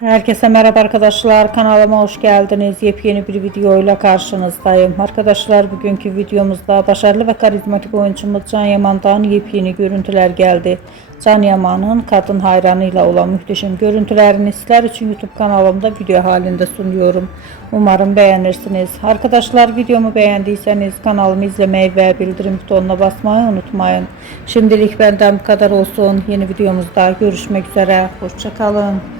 Herkese merhaba arkadaşlar, kanalıma hoş geldiniz. Yepyeni bir videoyla karşınızdayım. Arkadaşlar, bugünkü videomuzda başarılı ve karizmatik oyuncumuz Can Yaman'dan yepyeni görüntüler geldi. Can Yaman'ın kadın hayranıyla olan muhteşem görüntülerini sizler için YouTube kanalımda video halinde sunuyorum. Umarım beğenirsiniz. Arkadaşlar, videomu beğendiyseniz kanalımı izlemeyi ve bildirim butonuna basmayı unutmayın. Şimdilik benden bu kadar olsun. Yeni videomuzda görüşmek üzere. Hoşça kalın.